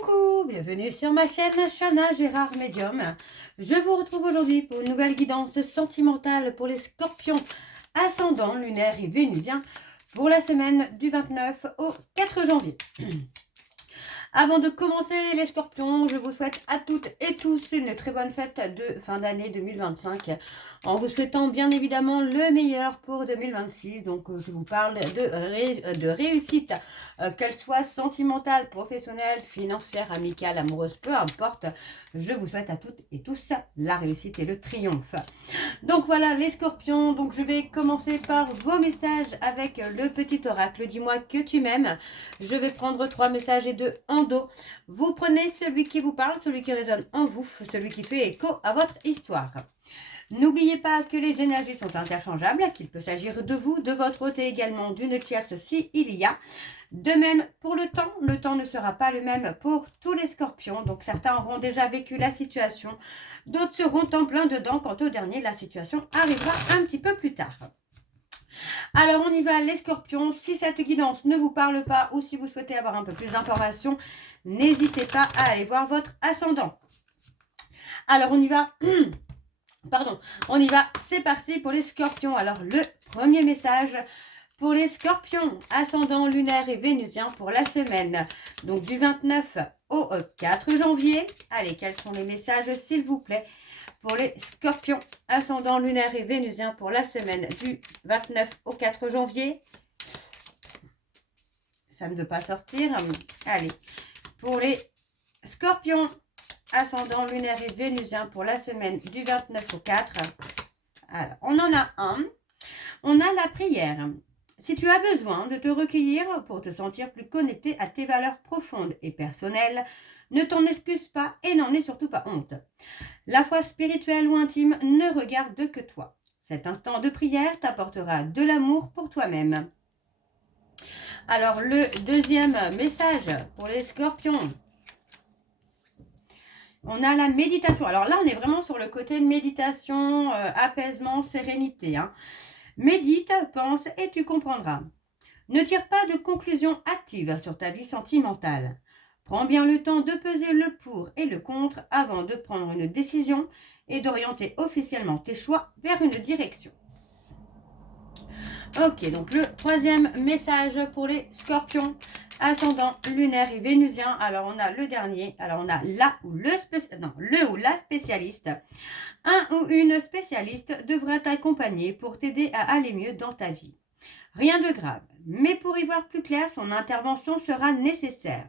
Coucou, bienvenue sur ma chaîne Chana Gérard Medium. Je vous retrouve aujourd'hui pour une nouvelle guidance sentimentale pour les scorpions ascendant lunaire et vénusien pour la semaine du 29 au 4 janvier. Avant de commencer les scorpions, je vous souhaite à toutes et tous une très bonne fête de fin d'année 2025 en vous souhaitant bien évidemment le meilleur pour 2026. Donc je vous parle de réussite, qu'elle soit sentimentale, professionnelle, financière, amicale, amoureuse, peu importe. Je vous souhaite à toutes et tous la réussite et le triomphe. Donc voilà les scorpions, donc je vais commencer par vos messages avec le petit oracle. Dis-moi que tu m'aimes. Je vais prendre 3 messages et 2 en dos. Vous prenez celui qui vous parle, celui qui résonne en vous, celui qui fait écho à votre histoire. N'oubliez pas que les énergies sont interchangeables, qu'il peut s'agir de vous, de votre hôte et également d'une tierce s'il y a. De même pour le temps ne sera pas le même pour tous les scorpions. Donc certains auront déjà vécu la situation, d'autres seront en plein dedans. Quant au dernier, la situation arrivera un petit peu plus tard. Alors on y va les scorpions, si cette guidance ne vous parle pas ou si vous souhaitez avoir un peu plus d'informations, n'hésitez pas à aller voir votre ascendant. Alors on y va, pardon, on y va, c'est parti pour les scorpions. Alors le premier message pour les scorpions, ascendant lunaire et vénusien pour la semaine, donc du 29 au 4 janvier. Allez, quels sont les messages s'il vous plaît pour les scorpions, ascendant lunaire et vénusien pour la semaine du 29 au 4 janvier. Ça ne veut pas sortir. Allez, pour les scorpions, ascendant lunaire et vénusien pour la semaine du 29 au 4. Alors, on en a un. On a la prière. Si tu as besoin de te recueillir pour te sentir plus connecté à tes valeurs profondes et personnelles, ne t'en excuse pas et n'en aie surtout pas honte. La foi spirituelle ou intime ne regarde que toi. Cet instant de prière t'apportera de l'amour pour toi-même. Alors, le deuxième message pour les scorpions. On a la méditation. Alors là, on est vraiment sur le côté méditation, apaisement, sérénité. Médite, pense et tu comprendras. Ne tire pas de conclusions hâtives sur ta vie sentimentale. Prends bien le temps de peser le pour et le contre avant de prendre une décision et d'orienter officiellement tes choix vers une direction. Ok, donc le troisième message pour les scorpions, ascendant lunaire et vénusien. Alors on a le dernier, alors on a le ou la spécialiste. Un ou une spécialiste devra t'accompagner pour t'aider à aller mieux dans ta vie. Rien de grave, mais pour y voir plus clair, son intervention sera nécessaire.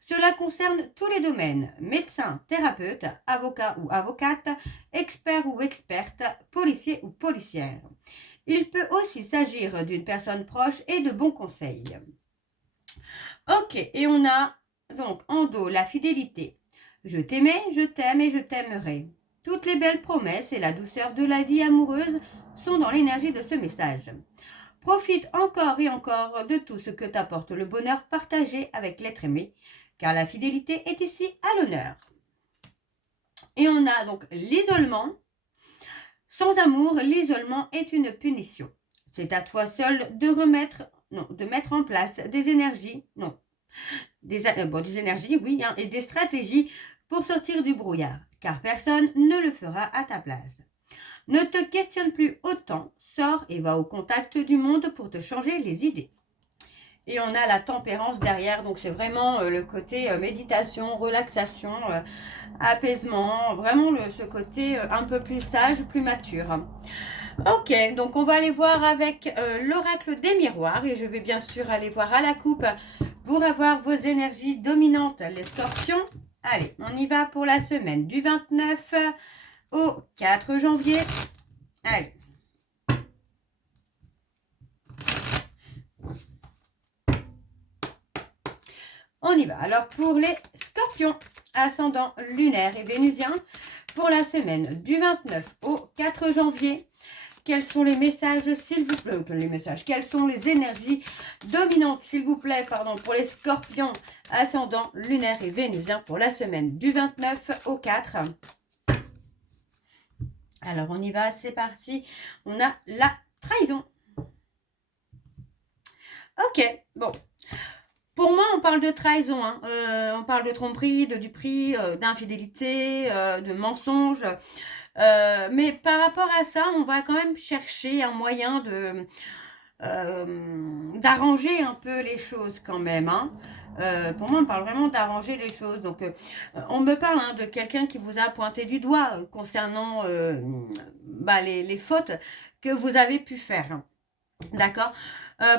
Cela concerne tous les domaines, médecin, thérapeute, avocat ou avocate, expert ou experte, policier ou policière. Il peut aussi s'agir d'une personne proche et de bons conseils. Ok, et on a donc en dos la fidélité. Je t'aimais, je t'aime et je t'aimerai. Toutes les belles promesses et la douceur de la vie amoureuse sont dans l'énergie de ce message. Profite encore et encore de tout ce que t'apporte le bonheur partagé avec l'être aimé, car la fidélité est ici à l'honneur. Et on a donc l'isolement. Sans amour, l'isolement est une punition. C'est à toi seul de mettre en place des énergies, des énergies, oui, et des stratégies pour sortir du brouillard, car personne ne le fera à ta place. Ne te questionne plus autant, sors et va au contact du monde pour te changer les idées. Et on a la tempérance derrière, donc c'est vraiment le côté méditation, relaxation, apaisement, vraiment ce côté un peu plus sage, plus mature. Ok, donc on va aller voir avec l'oracle des miroirs et je vais bien sûr aller voir à la coupe pour avoir vos énergies dominantes, les scorpions. Allez, on y va pour la semaine du 29 au 4 janvier. Allez. On y va. Alors pour les scorpions, ascendant lunaire et vénusien, pour la semaine du 29 au 4 janvier, quels sont les messages, s'il vous plaît, quelles sont les énergies dominantes, s'il vous plaît, pour les scorpions, ascendant lunaire et vénusien, pour la semaine du 29 au 4. Alors on y va, c'est parti. On a la trahison. Ok, bon. Pour moi, on parle de trahison, hein. On parle de tromperie, de duperie, d'infidélité, de mensonge. Mais par rapport à ça, on va quand même chercher un moyen d'arranger un peu les choses quand même, hein. Pour moi, on parle vraiment d'arranger les choses. Donc, on me parle, hein, de quelqu'un qui vous a pointé du doigt concernant les fautes que vous avez pu faire. D'accord.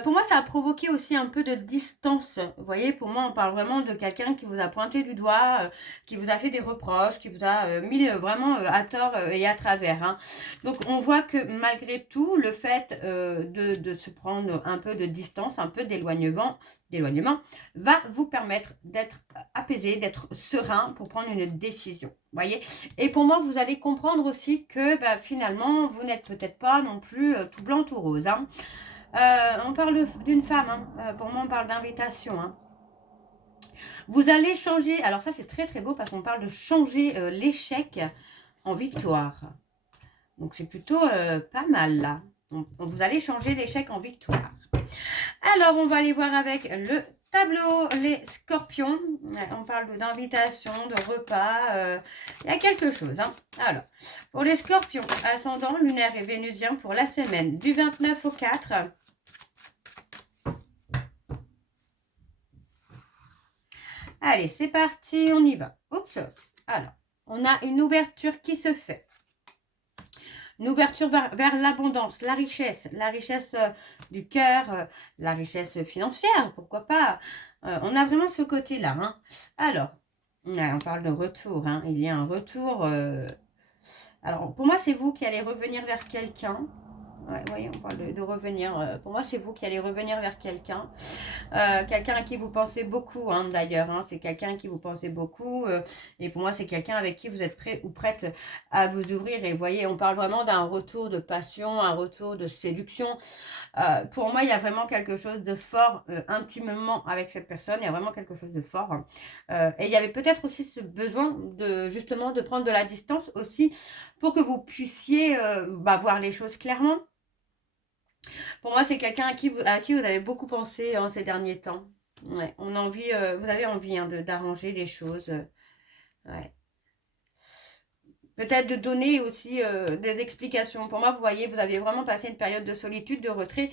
Pour moi, ça a provoqué aussi un peu de distance. Vous voyez, pour moi, on parle vraiment de quelqu'un qui vous a pointé du doigt, qui vous a fait des reproches, qui vous a mis vraiment à tort et à travers, hein. Donc, on voit que malgré tout, le fait de se prendre un peu de distance, un peu d'éloignement, va vous permettre d'être apaisé, d'être serein pour prendre une décision. Vous voyez. Et pour moi, vous allez comprendre aussi que finalement, vous n'êtes peut-être pas non plus tout blanc, tout rose, hein. On parle d'une femme, hein. Pour moi, on parle d'invitation, hein. Vous allez changer, alors ça c'est très très beau parce qu'on parle de changer l'échec en victoire. Donc c'est plutôt pas mal là. Vous allez changer l'échec en victoire. Alors on va aller voir avec le tableau, les scorpions. On parle d'invitation, de repas. Il y a quelque chose, hein. Alors, pour les scorpions, ascendant, lunaire et vénusien pour la semaine du 29 au 4. Allez, c'est parti, on y va. Oups. Alors, on a une ouverture qui se fait. Une ouverture vers l'abondance, la richesse du cœur, la richesse financière, pourquoi pas. On a vraiment ce côté-là, hein. Alors, on parle de retour, hein. Il y a un retour. Alors, pour moi, c'est vous qui allez revenir vers quelqu'un. Ouais, voyez, on parle de revenir. Pour moi, c'est vous qui allez revenir vers quelqu'un. Quelqu'un à qui vous pensez beaucoup, hein, d'ailleurs. Hein, c'est quelqu'un à qui vous pensez beaucoup. Et pour moi, c'est quelqu'un avec qui vous êtes prêt ou prête à vous ouvrir. Et vous voyez, on parle vraiment d'un retour de passion, un retour de séduction. Pour moi, il y a vraiment quelque chose de fort intimement avec cette personne. Il y a vraiment quelque chose de fort. Et il y avait peut-être aussi ce besoin de justement de prendre de la distance aussi pour que vous puissiez voir les choses clairement. Pour moi, c'est quelqu'un à qui vous avez beaucoup pensé ces derniers temps. Ouais, on a envie, vous avez envie, hein, d'arranger les choses. Ouais. Peut-être de donner aussi des explications. Pour moi, vous voyez, vous avez vraiment passé une période de solitude, de retrait,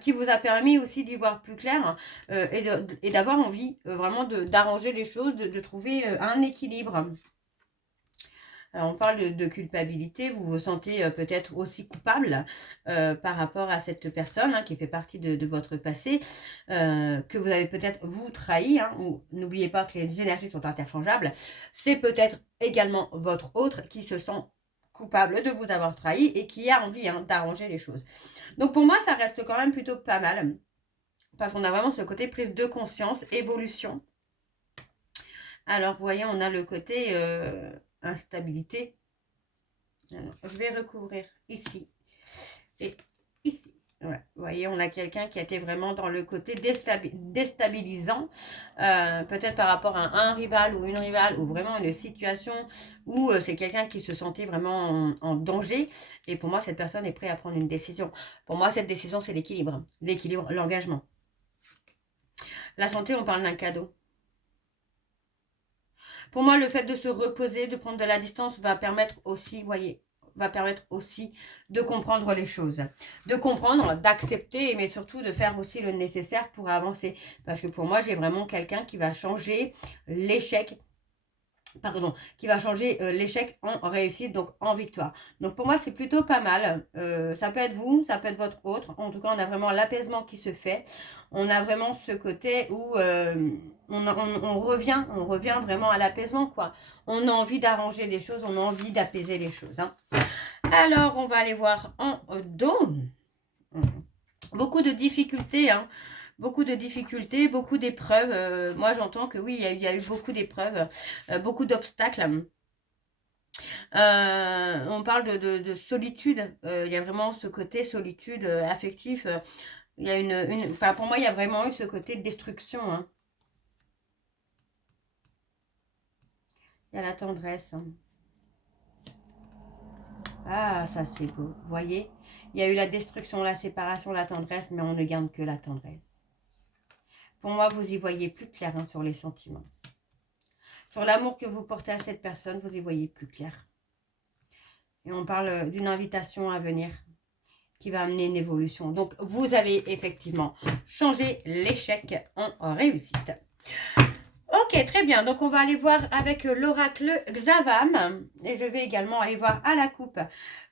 qui vous a permis aussi d'y voir plus clair et d'avoir envie vraiment d'arranger les choses, de trouver un équilibre. On parle de culpabilité, vous vous sentez peut-être aussi coupable par rapport à cette personne, hein, qui fait partie de votre passé, que vous avez peut-être vous trahi, hein, ou n'oubliez pas que les énergies sont interchangeables. C'est peut-être également votre autre qui se sent coupable de vous avoir trahi et qui a envie, hein, d'arranger les choses. Donc pour moi, ça reste quand même plutôt pas mal parce qu'on a vraiment ce côté prise de conscience, évolution. Alors, vous voyez, on a le côté instabilité. Alors, je vais recouvrir ici et ici. Ouais. Vous voyez, on a quelqu'un qui a été vraiment dans le côté déstabilisant, peut-être par rapport à un rival ou une rivale, ou vraiment une situation où c'est quelqu'un qui se sentait vraiment en danger. Et pour moi, cette personne est prête à prendre une décision. Pour moi, cette décision, c'est l'équilibre. L'équilibre, l'engagement. La santé, on parle d'un cadeau. Pour moi, le fait de se reposer, de prendre de la distance va permettre aussi, vous voyez, va permettre aussi de comprendre les choses. De comprendre, d'accepter, mais surtout de faire aussi le nécessaire pour avancer. Parce que pour moi, j'ai vraiment quelqu'un qui va changer l'échec, pardon, qui va changer l'échec en réussite, donc en victoire. Donc pour moi, c'est plutôt pas mal. Ça peut être vous, ça peut être votre autre. En tout cas, on a vraiment l'apaisement qui se fait. On a vraiment ce côté où on revient vraiment à l'apaisement, quoi. On a envie d'arranger les choses, on a envie d'apaiser les choses, hein. Alors, on va aller voir en dos. Beaucoup de difficultés, hein. Beaucoup de difficultés, beaucoup d'épreuves. Moi, j'entends que oui, il y a eu beaucoup d'épreuves, beaucoup d'obstacles. On parle de solitude. Il y a vraiment ce côté solitude affectif. Il y a enfin, pour moi, il y a vraiment eu ce côté de destruction, hein. Il y a la tendresse, hein. Ah, ça c'est beau. Vous voyez, il y a eu la destruction, la séparation, la tendresse, mais on ne garde que la tendresse. Pour moi, vous y voyez plus clair hein, sur les sentiments. Sur l'amour que vous portez à cette personne, vous y voyez plus clair. Et on parle d'une invitation à venir qui va amener une évolution. Donc, vous avez effectivement changé l'échec en réussite. Ok, très bien. Donc, on va aller voir avec l'oracle Xavam. Et je vais également aller voir à la coupe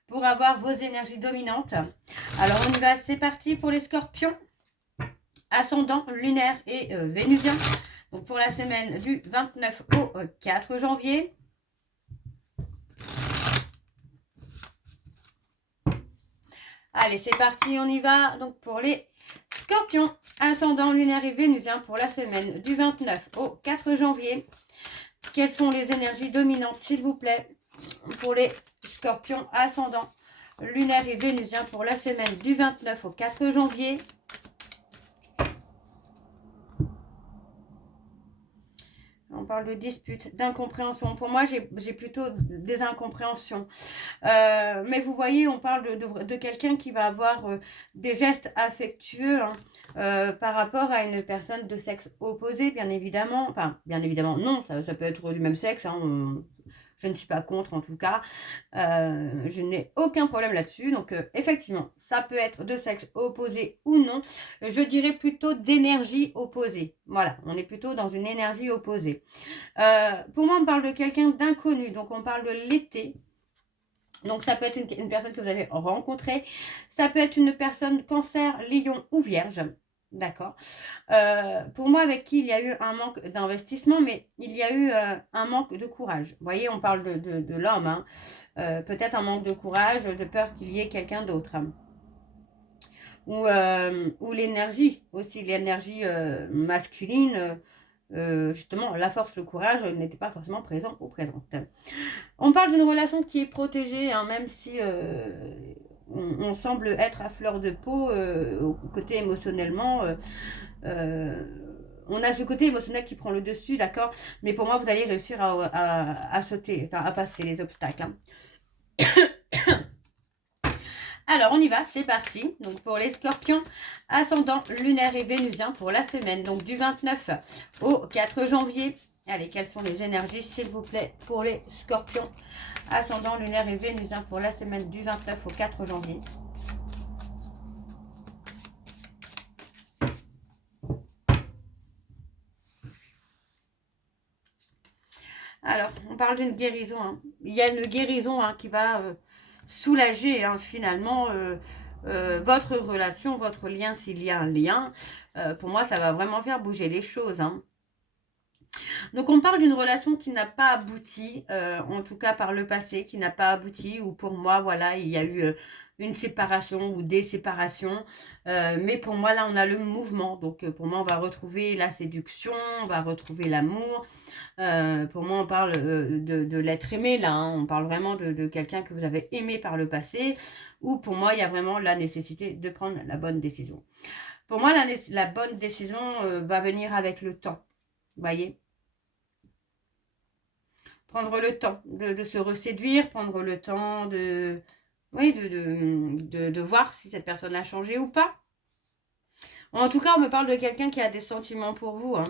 pour avoir vos énergies dominantes. Alors, on y va. C'est parti pour les scorpions. Ascendant, lunaire et vénusien. Donc, pour la semaine du 29 au 4 janvier. Allez, c'est parti, on y va. Donc, pour les scorpions, ascendant, lunaire et vénusien pour la semaine du 29 au 4 janvier. Quelles sont les énergies dominantes, s'il vous plaît, pour les scorpions, ascendant, lunaire et vénusien pour la semaine du 29 au 4 janvier. On parle de dispute, d'incompréhension. Pour moi, j'ai plutôt des incompréhensions. Mais vous voyez, on parle de quelqu'un qui va avoir des gestes affectueux hein, par rapport à une personne de sexe opposé, bien évidemment. Enfin, bien évidemment, non, ça peut être du même sexe. Hein, je ne suis pas contre en tout cas. Je n'ai aucun problème là-dessus. Donc, effectivement, ça peut être de sexe opposé ou non. Je dirais plutôt d'énergie opposée. Voilà, on est plutôt dans une énergie opposée. Pour moi, on parle de quelqu'un d'inconnu. Donc, on parle de l'été. Donc, ça peut être une personne que vous allez rencontrer. Ça peut être une personne cancer, lion ou vierge. D'accord. Pour moi, avec qui il y a eu un manque d'investissement, mais il y a eu un manque de courage. Vous voyez, on parle de l'homme. Hein. Peut-être un manque de courage, de peur qu'il y ait quelqu'un d'autre. Ou l'énergie, aussi l'énergie masculine. Justement, la force, le courage n'était pas forcément présent ou présente. On parle d'une relation qui est protégée, hein, même si on semble être à fleur de peau, au côté émotionnellement. On a ce côté émotionnel qui prend le dessus, d'accord. Mais pour moi, vous allez réussir à sauter, enfin, à passer les obstacles. Hein. Alors, on y va, c'est parti. Donc, pour les scorpions, ascendant, lunaire et vénusien pour la semaine. Donc, du 29 au 4 janvier. Allez, quelles sont les énergies, s'il vous plaît, pour les scorpions, ascendant, lunaire et vénusien pour la semaine du 29 au 4 janvier. Alors, on parle d'une guérison. Hein. Il y a une guérison hein, qui va soulager hein, finalement votre relation, votre lien, s'il y a un lien. Pour moi, ça va vraiment faire bouger les choses. Hein. Donc, on parle d'une relation qui n'a pas abouti, en tout cas par le passé, qui n'a pas abouti, ou pour moi, voilà, il y a eu une séparation ou des séparations. Mais pour moi, là, on a le mouvement. Donc, pour moi, on va retrouver la séduction, on va retrouver l'amour. Pour moi, on parle de l'être aimé, là. Hein. On parle vraiment de quelqu'un que vous avez aimé par le passé. Ou pour moi, il y a vraiment la nécessité de prendre la bonne décision. Pour moi, la bonne décision va venir avec le temps. Vous voyez ? Prendre le temps de se reséduire, prendre le temps de, oui, de voir si cette personne a changé ou pas. En tout cas, on me parle de quelqu'un qui a des sentiments pour vous. Hein.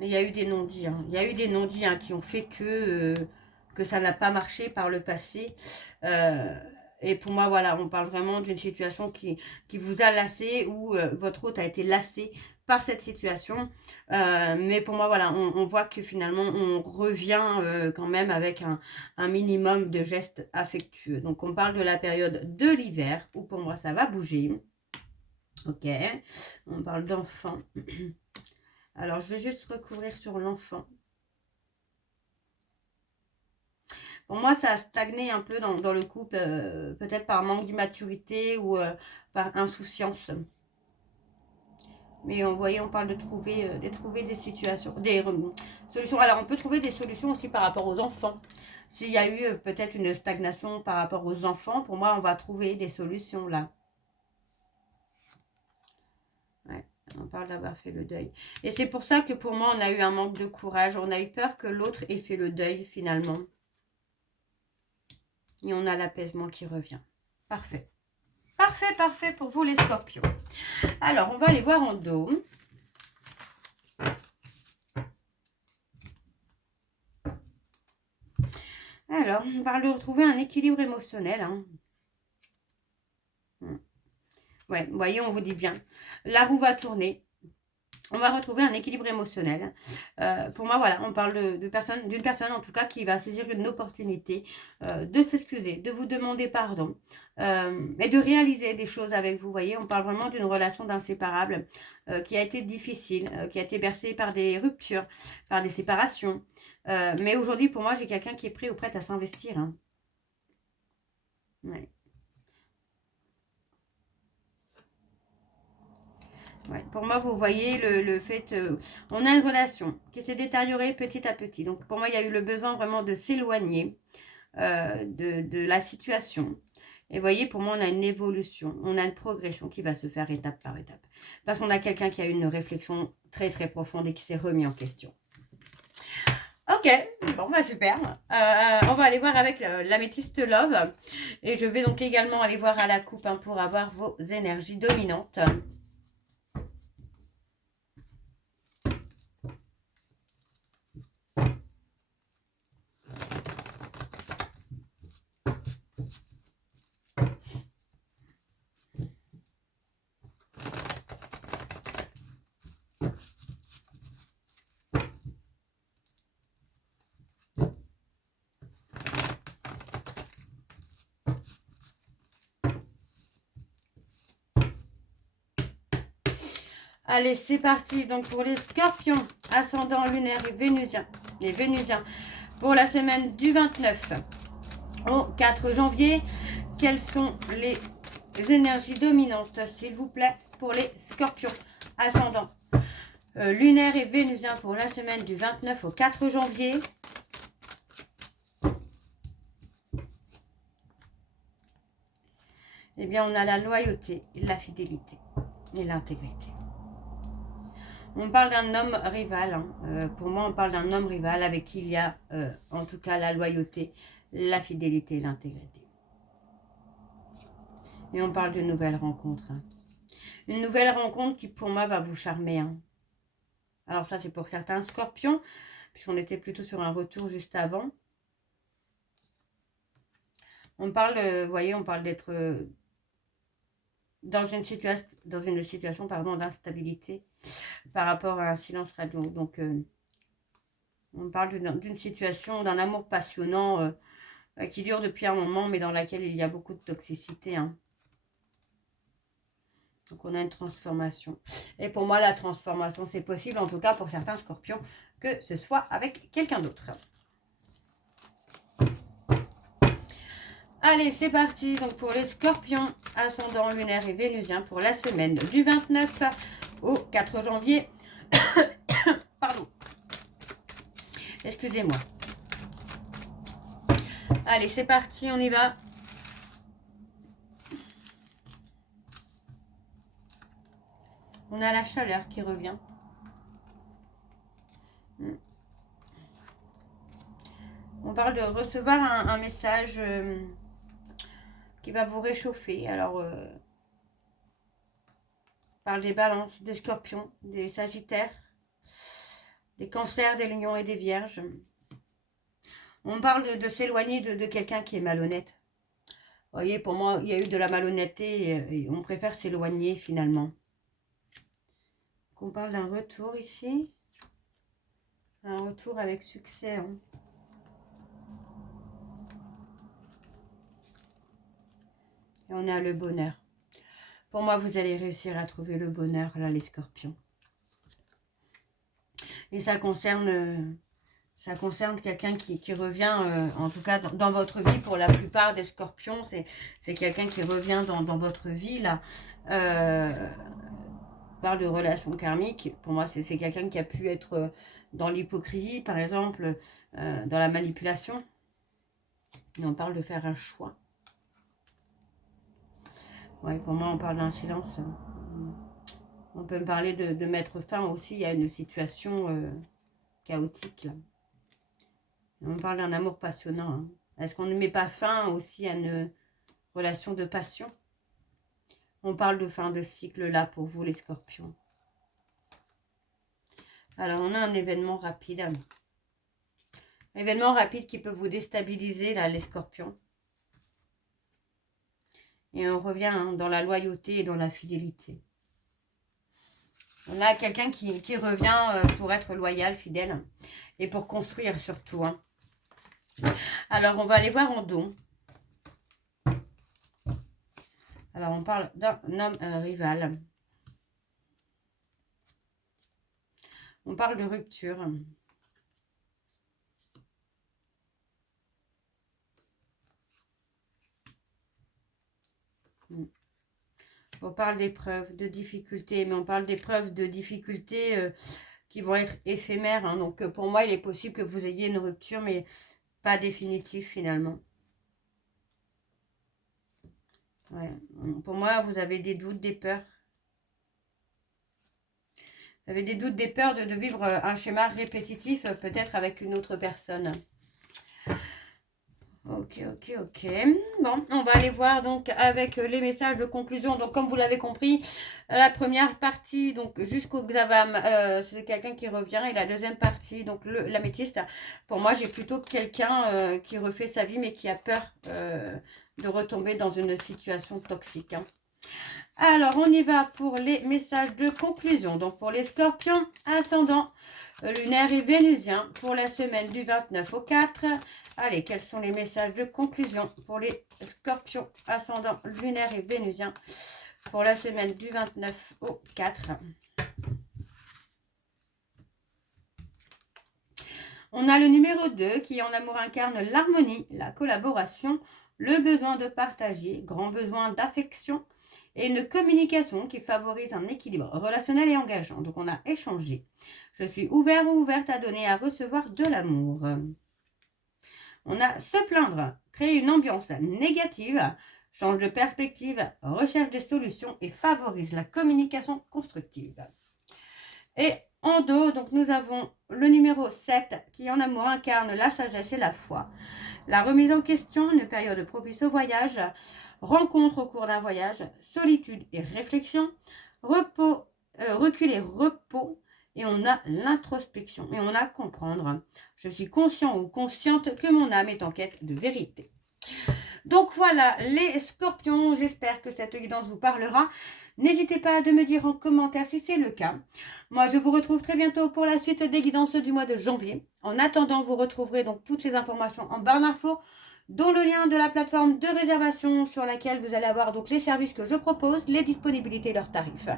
Il y a eu des non-dits. Hein. Il y a eu des non-dits hein, qui ont fait que ça n'a pas marché par le passé. Et pour moi, voilà, on parle vraiment d'une situation qui vous a lassé ou votre hôte a été lassé par cette situation. Mais pour moi, voilà, on voit que finalement, on revient quand même avec un minimum de gestes affectueux. Donc, on parle de la période de l'hiver où pour moi, ça va bouger. Ok, on parle d'enfants. Alors, je vais juste recouvrir sur l'enfant. Pour moi, ça a stagné un peu dans le couple, peut-être par manque d'immaturité ou par insouciance. Mais on voyait, on parle de trouver des situations, des solutions. Alors, on peut trouver des solutions aussi par rapport aux enfants. S'il y a eu peut-être une stagnation par rapport aux enfants, pour moi, on va trouver des solutions là. Ouais, on parle d'avoir fait le deuil. Et c'est pour ça que pour moi, on a eu un manque de courage. On a eu peur que l'autre ait fait le deuil finalement. Et on a l'apaisement qui revient. Parfait. Parfait, parfait pour vous les scorpions. Alors, on va aller voir en dos. Alors, on parle de retrouver un équilibre émotionnel. Hein. Ouais, vous voyez, on vous dit bien. La roue va tourner. On va retrouver un équilibre émotionnel. Pour moi, voilà, on parle d'une personne en tout cas qui va saisir une opportunité de s'excuser, de vous demander pardon et de réaliser des choses avec vous. Vous voyez, on parle vraiment d'une relation d'inséparable qui a été difficile, qui a été bercée par des ruptures, par des séparations. Mais aujourd'hui, pour moi, j'ai quelqu'un qui est prêt ou prête à s'investir. Hein. Ouais. Ouais, pour moi, vous voyez le fait, on a une relation qui s'est détériorée petit à petit. Donc, pour moi, il y a eu le besoin vraiment de s'éloigner de la situation. Et vous voyez, pour moi, on a une évolution, on a une progression qui va se faire étape par étape. Parce qu'on a quelqu'un qui a eu une réflexion très, très profonde et qui s'est remis en question. Ok, bon, bah super. On va aller voir avec l'améthyste Love. Et je vais donc également aller voir à la coupe hein, pour avoir vos énergies dominantes. Allez, c'est parti. Donc, pour les scorpions, ascendant lunaire et vénusien, les vénusiens, pour la semaine du 29 au 4 janvier, quelles sont les énergies dominantes, s'il vous plaît, pour les scorpions, ascendant lunaire et vénusien, pour la semaine du 29 au 4 janvier. Eh bien, on a la loyauté, la fidélité et l'intégrité. On parle d'un homme rival. Hein. Pour moi, on parle d'un homme rival avec qui il y a, en tout cas, la loyauté, la fidélité et l'intégrité. Et on parle de nouvelles rencontres. Hein. Une nouvelle rencontre qui, pour moi, va vous charmer. Hein. Alors ça, c'est pour certains scorpions, puisqu'on était plutôt sur un retour juste avant. On parle, vous voyez, on parle d'être dans une situation d'instabilité par rapport à un silence radio. Donc, on parle d'une situation, d'un amour passionnant qui dure depuis un moment, mais dans laquelle il y a beaucoup de toxicité. Hein. Donc, on a une transformation. Et pour moi, la transformation, c'est possible, en tout cas pour certains scorpions, que ce soit avec quelqu'un d'autre. Allez, c'est parti. Donc, pour les scorpions, ascendant lunaire et vénusien, pour la semaine du 29 au 4 janvier. Pardon. Excusez-moi. Allez, c'est parti, on y va. On a la chaleur qui revient. On parle de recevoir un message qui va vous réchauffer. Alors, parle des balances, des scorpions, des sagittaires, des cancers, des lions et des vierges. On parle de s'éloigner de quelqu'un qui est malhonnête. Vous voyez, pour moi, il y a eu de la malhonnêteté et on préfère s'éloigner finalement. On parle d'un retour ici. Un retour avec succès. Hein. Et on a le bonheur. Pour moi, vous allez réussir à trouver le bonheur, là, les scorpions. Et ça concerne quelqu'un qui revient, en tout cas, dans votre vie. Pour la plupart des scorpions, c'est quelqu'un qui revient dans votre vie, là. Parle de relations karmiques. Pour moi, c'est quelqu'un qui a pu être dans l'hypocrisie, par exemple, dans la manipulation. Et on parle de faire un choix. Ouais, pour moi, on parle d'un silence. On peut me parler de mettre fin aussi à une situation chaotique. Là. On parle d'un amour passionnant. Hein. Est-ce qu'on ne met pas fin aussi à une relation de passion? On parle de fin de cycle là pour vous les scorpions. Alors, on a un événement rapide. Événement rapide qui peut vous déstabiliser là, les scorpions. Et on revient dans la loyauté et dans la fidélité. On a quelqu'un qui revient pour être loyal, fidèle. Et pour construire surtout. Hein. Alors, on va aller voir en don. Alors, on parle d'un homme rival. On parle de rupture. On parle d'épreuves, de difficultés, mais on parle d'épreuves, de difficultés qui vont être éphémères. Hein. Donc, pour moi, il est possible que vous ayez une rupture, mais pas définitive finalement. Ouais. Pour moi, vous avez des doutes, des peurs. Vous avez des doutes, des peurs de vivre un schéma répétitif, peut-être avec une autre personne. Ok. Bon, on va aller voir donc avec les messages de conclusion. Donc, comme vous l'avez compris, la première partie, donc jusqu'au Xavam, c'est quelqu'un qui revient. Et la deuxième partie, donc l'améthyste, pour moi, j'ai plutôt quelqu'un qui refait sa vie, mais qui a peur de retomber dans une situation toxique. Hein. Alors, on y va pour les messages de conclusion. Donc, pour les scorpions, ascendant lunaire et vénusien, pour la semaine du 29 au 4. Allez, quels sont les messages de conclusion pour les scorpions, ascendant lunaire et vénusien, pour la semaine du 29 au 4. On a le numéro 2 qui, en amour, incarne l'harmonie, la collaboration, le besoin de partager, grand besoin d'affection, et une communication qui favorise un équilibre relationnel et engageant. Donc, on a échangé. Je suis ouvert ou ouverte à donner et à recevoir de l'amour. On a se plaindre, créer une ambiance négative, change de perspective, recherche des solutions et favorise la communication constructive. Et en dos, donc nous avons le numéro 7 qui en amour incarne la sagesse et la foi. La remise en question, une période propice au voyage, rencontre au cours d'un voyage, solitude et réflexion, repos, recul et repos. Et on a l'introspection et on a comprendre. Je suis conscient ou consciente que mon âme est en quête de vérité. Donc voilà les scorpions, j'espère que cette guidance vous parlera. N'hésitez pas à me dire en commentaire si c'est le cas. Moi, je vous retrouve très bientôt pour la suite des guidances du mois de janvier. En attendant, vous retrouverez donc toutes les informations en barre d'infos, dont le lien de la plateforme de réservation sur laquelle vous allez avoir donc les services que je propose, les disponibilités et leurs tarifs.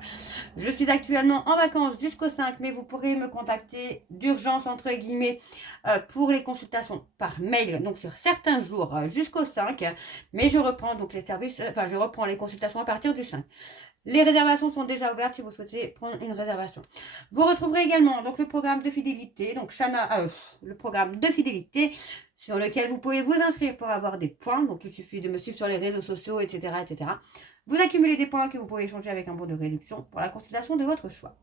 Je suis actuellement en vacances jusqu'au 5, mais vous pourrez me contacter d'urgence entre guillemets pour les consultations par mail, donc sur certains jours jusqu'au 5, mais je reprends donc les services, je reprends les consultations à partir du 5. Les réservations sont déjà ouvertes si vous souhaitez prendre une réservation. Vous retrouverez également donc le programme de fidélité, donc le programme de fidélité sur lequel vous pouvez vous inscrire pour avoir des points. Donc il suffit de me suivre sur les réseaux sociaux, etc., etc. Vous accumulez des points que vous pouvez échanger avec un bon de réduction pour la consultation de votre choix.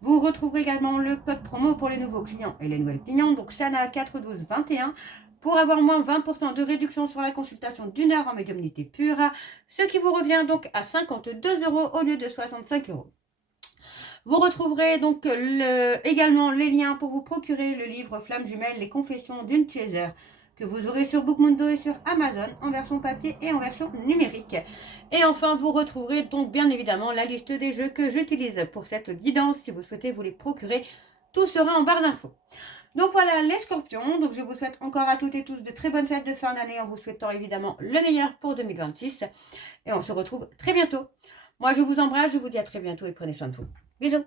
Vous retrouverez également le code promo pour les nouveaux clients et les nouvelles clientes, donc Shana 41221. Pour avoir moins 20% de réduction sur la consultation d'1 heure en médiumnité pure, ce qui vous revient donc à 52 € au lieu de 65 €. Vous retrouverez donc également les liens pour vous procurer le livre Flamme Jumelle, les confessions d'une chaser, que vous aurez sur Bookmundo et sur Amazon en version papier et en version numérique. Et enfin, vous retrouverez donc bien évidemment la liste des jeux que j'utilise pour cette guidance. Si vous souhaitez vous les procurer, tout sera en barre d'infos. Donc voilà les scorpions, donc je vous souhaite encore à toutes et tous de très bonnes fêtes de fin d'année en vous souhaitant évidemment le meilleur pour 2026. Et on se retrouve très bientôt. Moi je vous embrasse, je vous dis à très bientôt et prenez soin de vous. Bisous.